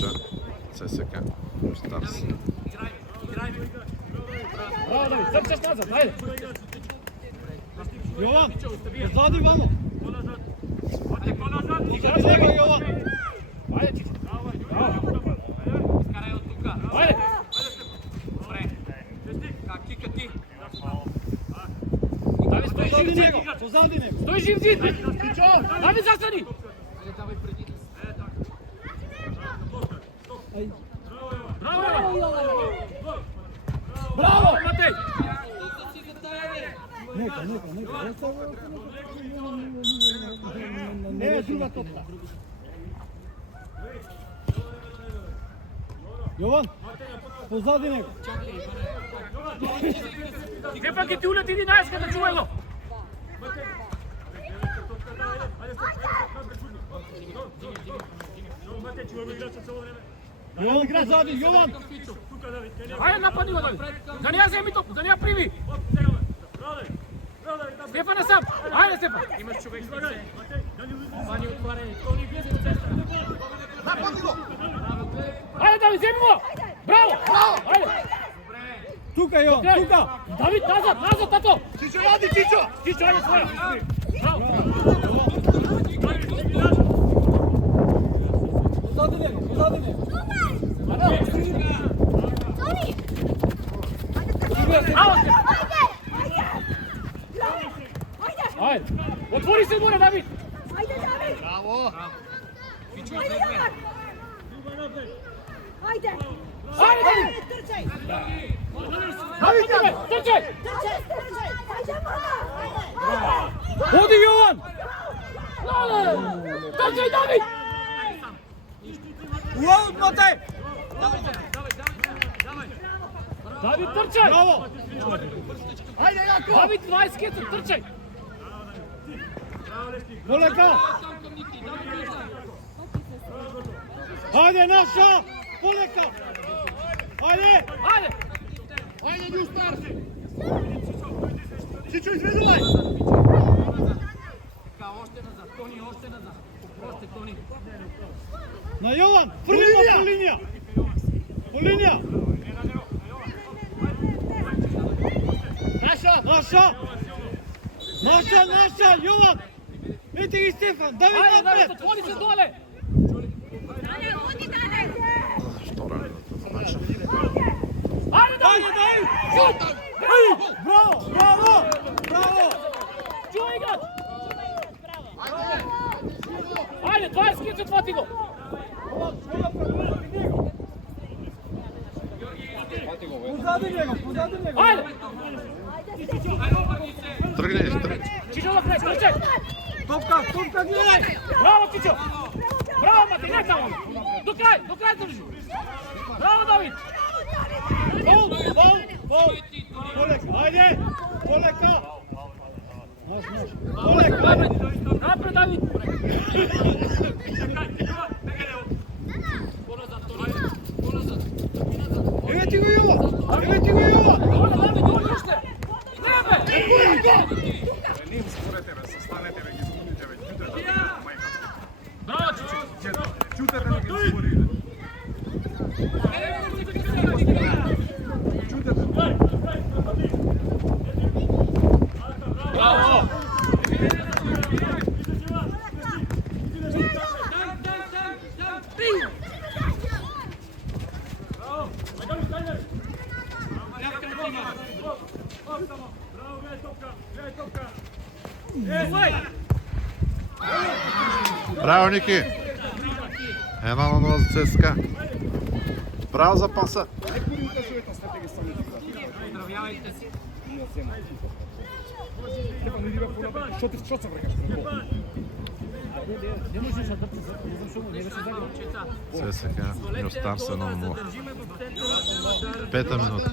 meča CSKA Stars. Bravo, David, crčeš nazad, ajde! Jovan, pozadi vamo! Igraj njega, Jovan! Ajde, Čiče! Ajde! David, stoji živ zid! Stoji živ zid! David, zastani! Bravo, Jovan! Bravo, Matej! Neka. Ne, druga topka. Jovan, pozadi njega. Stepan, ti uleti, idi najska da čuvajmo. Jovan, igra zadi, Jovan! Ajde, napadni ga, David! Da nija zemi topu, da nija privi! Stefana sam! Ajde, Stefan! Imaš čovek slice. Vani otvare. Ajde, David, zemimo! Bravo! Ajde! Tuka, Jovan, tuka! David, nazad, tato! Čičo, radi, Čičo! Čičo, ajde, svoja! Bravo! Pozadi njega! Ajde! Otvori se mora, David! Ajde, David! Bravo! Ajde, Jovan! Ajde! Ajde, David! Trčaj! David, trčaj! Trčaj! Ajde, mora! Odi, Jovan! Trčaj, David! Uaut, Matej! David, trčaj! Bravo! Ajde, jako! David, 20 keca, trčaj! Poleka! Ajde, naša! Poleka! Ajde! Ajde, Njuštar! Čičo, izveduvaj! Ošte nazad! Ošte, Toni! Na Jovan! Po linija! Naša! Jovan! Vidite ih, Stefan! David, napred! Otvori se dole! Što radi na meča? Ajde, David! Šut! Bravo! Čuvaj ga! Ajde, 20 keca, hvati go! Pozadi njega! Ajde! Trgneš. Čičo, da kraj, trčaj! Topka, gledaj! Bravo, Čičo! Bravo, Matej, ne tamo! Do kraj drži! Bravo, David! Bol! Poleka, ajde! Poleka! Poleka! Napred, David! Evo ti go, Jovan! Dođe, David, ušte! Nebe! Nim sporete, sastanete, već izgubite, već čutete. Bravo, Čičo! Čutete, nek izgubite. Čutete. Bravo! Браво, Ники! 1-0 за ЦСКА. Браво за паса! Здравявайте си! Що це врагаш? Не можеш да защо не беше заграл. ЦСКА Ню Старс 1-0. Пета минута.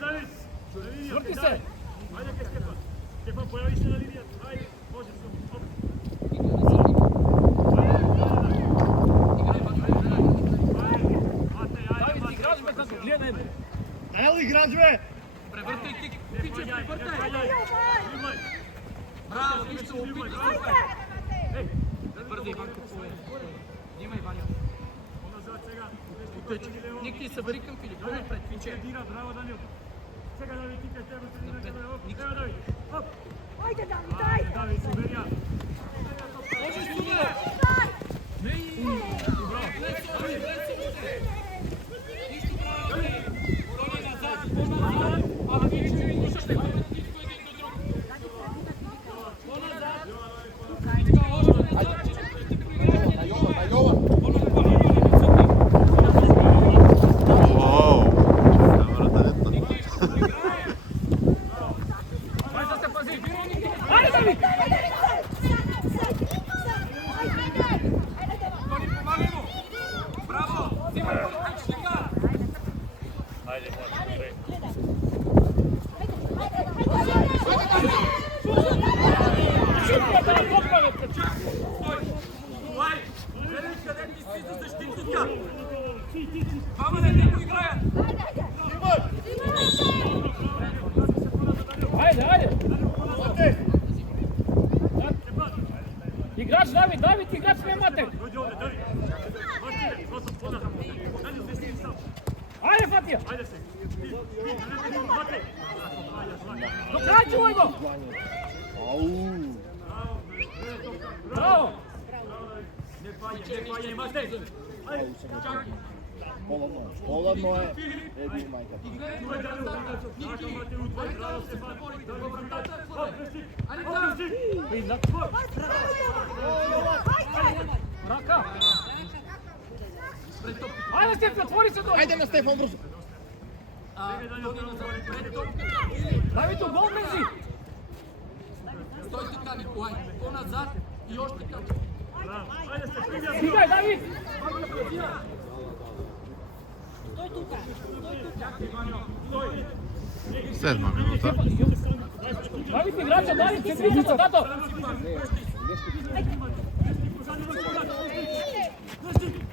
Давид! Върти се! Стефан, появи се на линия. Хайде, може се. Давид, играш бе, като гледай бе! Ел, играч бе! Превъртай ти, пиче, превъртай! Jovan! Браво, виж се опити. Бързи, Иванко, Дима Иванов. Ник ти се вари към Филип, напред, Фиче. Браво, Данил. Сега да ви тикаш, тебе се Никога да ви. Хоп! Ajde, David, ajde! Давид, Суверија. Можеш сюда! Нищо право! Коли назад, по-назад! Ама ви че ви слушате, нитко един до друг. По-назад! Нитко още назад, че ще проиграте. Оу! Камерата летна. Ай да се пази! Айде, Давид! Тони, помагай му! Браво! Взимай политичника! Айде, добре. Чупата на копавата! Стой! Лай! Гледай къде ти си за защитника! Двама не го играят! Айде, айде! Играч, Давид, Давид, играч немате! Дојди овде, дојди. Данил, се стиги сам. Айде, Фатија! Ајде се. Докрачувай го! Браво! Не паѓа, имате. Чакай. Polovno je Edi majka. Рака! Ајде, Стефан, отвори се долу! Ajde na Stefan brzo. Давид, гол мрзи! Стой така, Николай, по-назад и още така. Стигај, Давид! Седма минута. Давид, играча, Давид, седмицата, тато!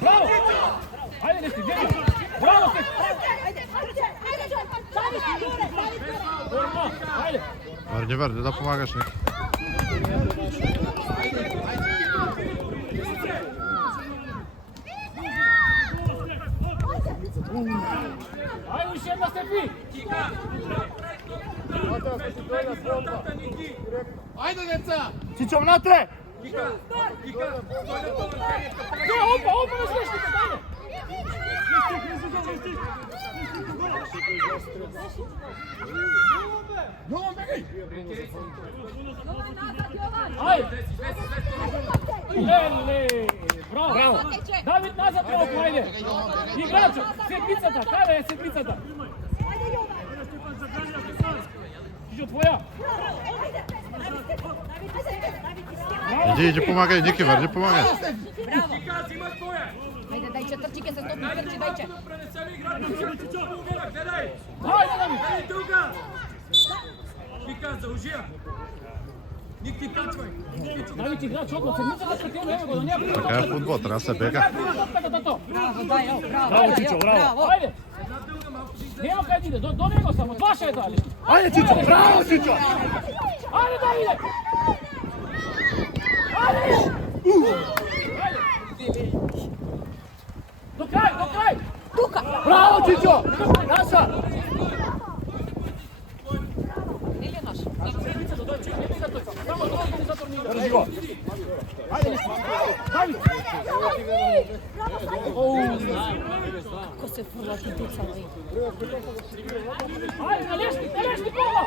Браво! Ајде, не стиги! Браво, Стефан! Ајде! Врни, врни, да помагаш neki. Ајде, уште една, Стефи! Ajde deca. Чичо, внатре! Опа, опа, на свещника, ајде! No, meni. Ајде! Еле! Браво! Браво! Давид, назад малку, ајде! Играчо, седмицата, каде е седмицата? Чичо, твоја! Иди, иди, помагай, Ники, врни, помагай. Ajde, dajcie, trčike se stopni, trči, dajcie. Ајде, Давид! Давид, играч, одло, седмицата претијано, ево го, да няма прилога. Така е футбол, треба се бега. Bravo, daj, evo, bravo. Браво, Чичо, браво! Ајде! Нема кај иде, до него само, два ше е дали. Ајде, Чичо, браво, Чичо! Ајде, Давиде! Ајде! До крај, до крај! Тука! Браво, Чичо! Наша! Или наш? Држи го! Ајде! Давид! Ko se furla ti pucali. Ајде, налешни, кола!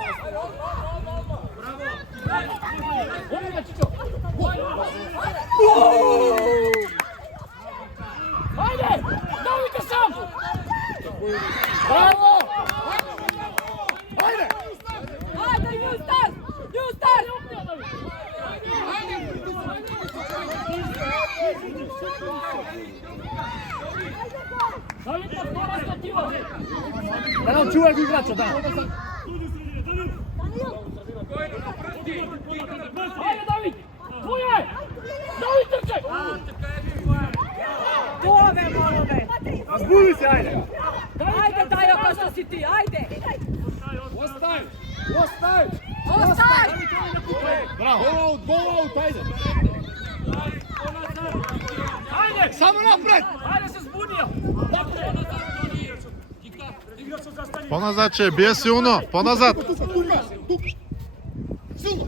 Ево ga, Чичо! Ајде! Давите сам! Браво! Ајде! Ajde, new start! New start! Давид, повтора статива! Да нам чувај го играча, да! Ајде, Давид! Твоја е! Давид, трчај! Tome, molove! Разбуди се, ајде! Ajde, Dajo, ko što si ti, ajde! Остај! Остај! Ostaj! Браво! Go out, ajde. Ajde! Samo napred. Ajde se zbunio! Поназад че, бие силно, поназад. Silno.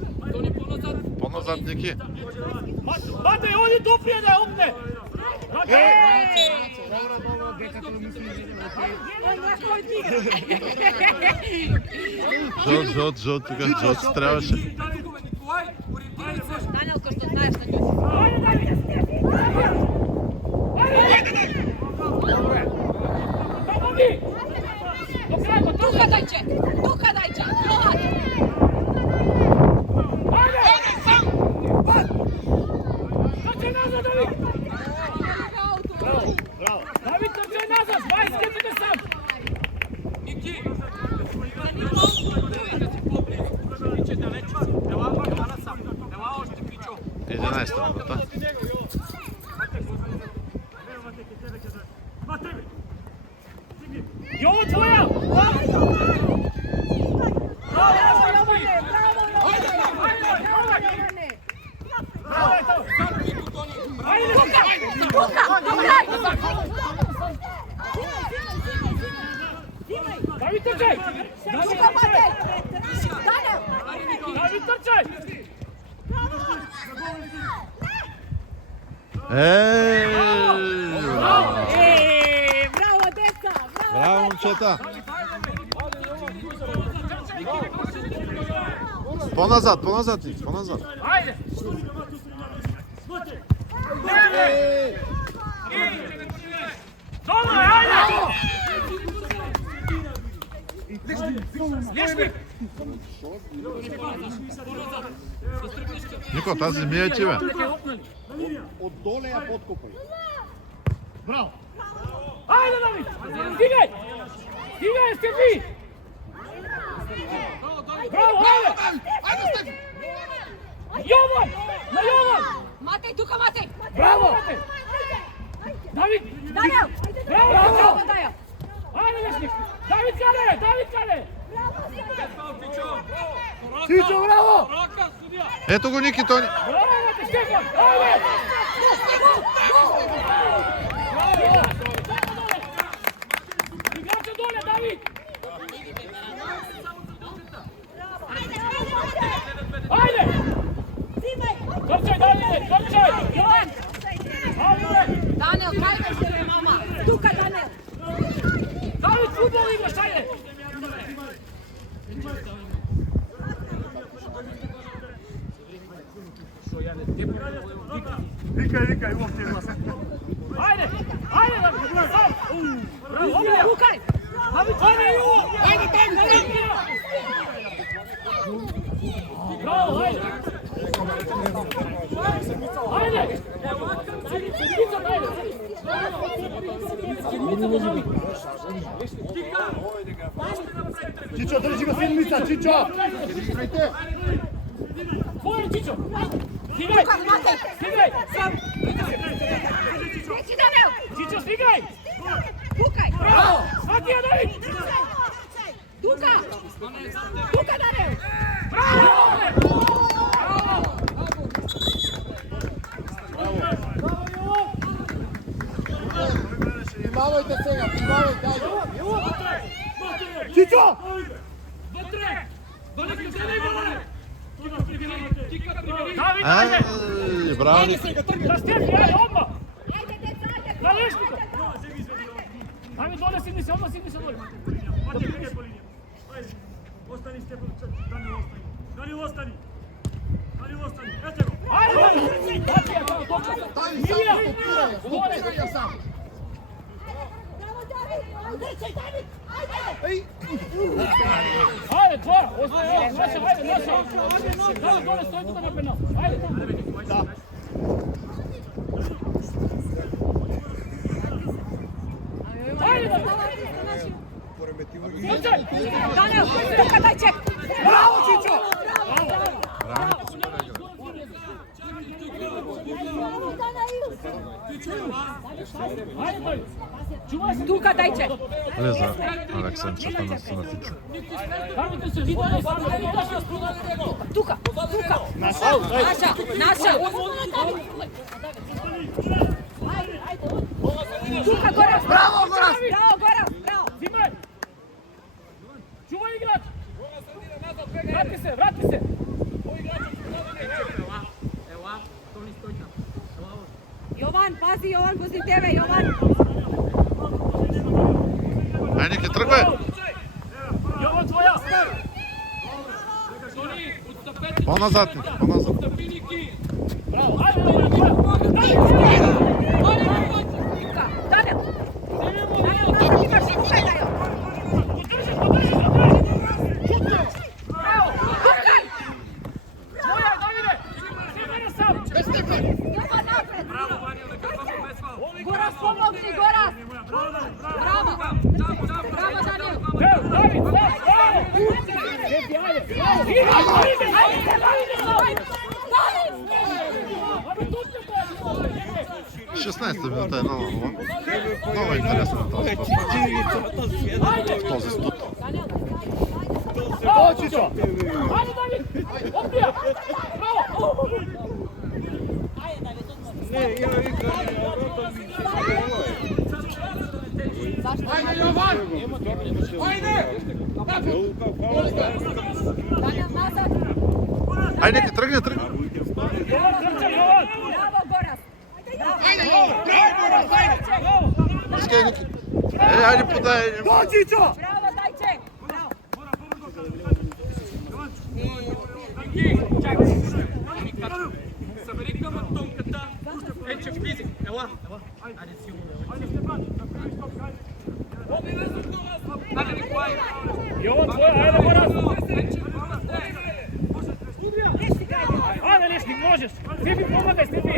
Поназад, Ники. Mate, odi tu prije da umne! Жот, тука Жот требаше. Данелко, што знаеш на нju. Ajde, David! Ajde! Ajde! Тука дајче! Тука дајче! Јован! Ajde! Trče nazad, David! Bravo! David, trče nazad! 20 metrite sam! Niki! Iće daleko. Evo Ana sam. Evo ošte pićo. 11 минута. Jo, tvoja! David, trčaj! David, trčaj! Браво, деца! Браво, момчета. Поназад, поназад. Ajde! Dobro, ajde! Lješnik! Нико, тази ми е тебе. Od dole ja potkopaj. Bravo! Ajde, David! Stigaj! Stigaj, jeste vi! Bravo, ajde! Jovan! Na Jovan! Матеј, тука Матеј! Bravo! David! Данел! Bravo! Браво, Данел! Ajde, Lješnik! David kade! David kade! Čičo, bravo! Ето го Ники, тој. Bravo, Mate, Stefan! Ajde! Igrače dole, David! Ajde! Trčaj, Davide, trčaj! Ajde! Данел, кај беше мама? Тука, Данел! David, fudbal igraš, ajde! Викај, уопте гласа. Ajde! Ajde, David! Sam! Bravo, ovdje! Tukaj! David, ajde, Ivo! Ajde, David! Bravo, ajde! Ajde! Ivica, ajde! Čičo, drži ga Silnica, Čičo! Igrajte! Tvoj, Čičo! Stigaj! Тука, Матеј! Stigaj! Sam! Речи, Данел! Čičo, stigaj! Tukaj! Bravo! Svaki je, David! Тука! Тука, Данел! Primavajte сега, primavajte, ajde! Čičo! Вътре! David, ajde! Ej, браво, Ники. Da Stefi, ajde, odmah! Da Lješnika! Ajde, dole, signi se, odmah signi se dole! Остани Стефан, Данил остани. Ете го. Ajde, David! Daci, ja tamo točam! Stavi sam, stopiraj ja sam! Ej! Ajde, tvoja! Ostaje, evo, naša, ajde, naša! David, dole, stoji tu da na penal! Ajde! Da! Ajde, David! Trčaj! Данел, тука дајче! Bravo, Čičo! Ajde, David! Čuvaj se! Тука дајче! Леза Александрчета на Тичу. David, se vidi, ajde, sam! Тука! Тука! Наша! Тука, Горас! Браво, Горас! Браво, Горас! Браво! Зимај! Чувај играч! Врати се! Јован, пази, Јован, возим тебе, Јован! Ајде, ке тргвај! Јован, твоја! Поназад, поназад. Браво! Ајде, твоја! Тука, Данел! Данел, назад имаш, шукај да ја! Браво! Шукај! Твоја, Давиде! Стефане сам! Јован, напред! Горас, помогни, Горас! Браво! Браво, Данил! Давид, браво! Стефи, ајде! Браво! Иде! 16 минута е много интересно този спорт. Този студ. Браво, Чичо! Ајде, Давид! Опија! Браво! Ajde, Jovan! Ajde! Данил, назад! Ајде, ке тргне. Јован, трча, Јован! Браво, Горас! Ajde, Jovan! Bravo, Goras, ajde! Искај, Ники. Ајде, подај. До, Чичо! Браво, Дајче! Браво! Събери към тонката. Ече влизи. Ела. Айде си. Айде, Николай. Јован, твоја, ајде, Горас! Ајде, Лешник, можеш! Стефи, помагај, Стефи!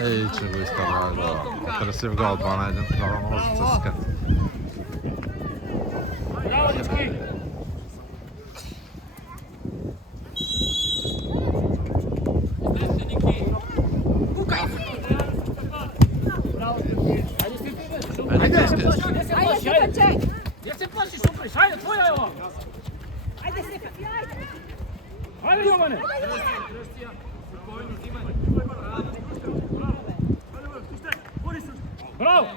Еј, че го изтърва. Красив гол, 2-1. Това може да се скати. Браво, дечки! Ајде, искаш. Ајде, Стефанче! Ја се плашиш, опреш! Ајде, твоја, Јован! Ајде, Стефан! Ајде, Јоване! Браво!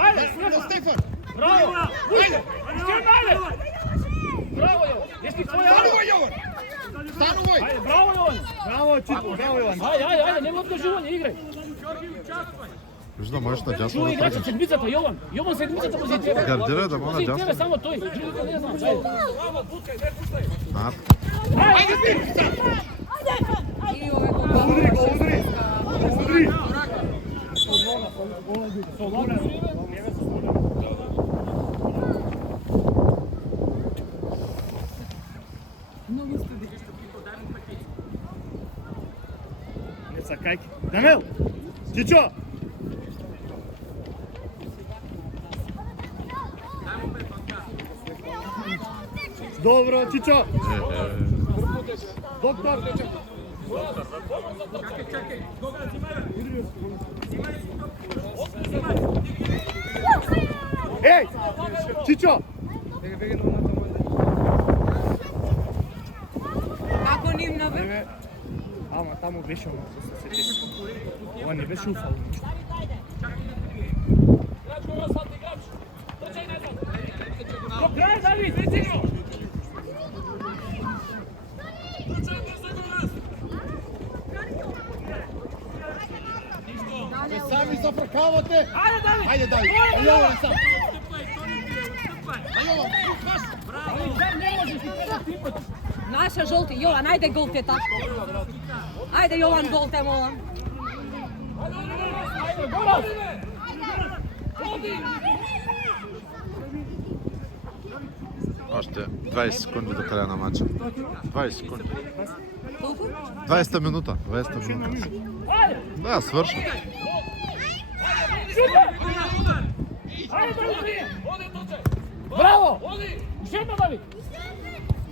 Ајде, Stefan! браво! Ајде! Ајде! Браво, Јован! Јеси твоја, Станувај, ајде! Jovan! Станувај! Ајде, браво, Јован! Браво, Чичо, браво, Јован! Ајде, нема откажување, играј! Виж да можеш да дясно Чувај да играчот тргнеш. седмицата, Јован! Јован седмицата вози тебе! Гардира да може Вози тебе дясно. само тој, другите не знам, ајде! Над. Ajde, Stefan, sad! И ове го Не сакајки. Данел! Чичо! Добро, Чичо! Доктор! Еј! Чичо! Како нивна бе? Ама таму беше оно што се сети. Ова не беше уфало ништо. До крај, Давид! Sami zafrkavate! Ајде, Давид! Ajde, David! A Jovan sam! A Jovan, pas! Не можеш и пета три пати. Наша жолти, Јован, ајде гол тета. Ајде Јован гол те молам. Ајде, Горас! Още 20 секунди до краja на матча. 20 секунди. Колку? 20 минута. 20 минута. Ајде! Да, свършва. Браво! Уште една, Давид!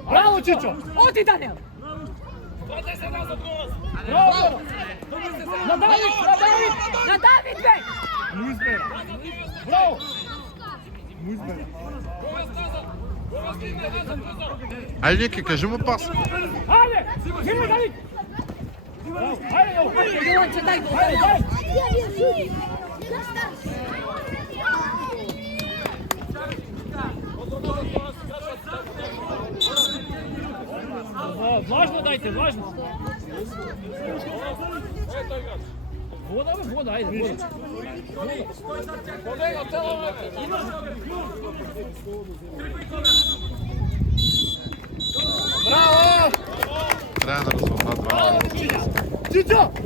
Браво, Чичо! Оди, Данел! Браво! На Давид! На Давид! На Давид бе! Браво! Ајде, Ники, кажи му пас. Ајде! Зимно, Давид! Ајде, ево! Миланче, дай го. Влажно дайте, влажно! Вода, бе, вода, ајде, вода! Тренер со 2-2. Чичо!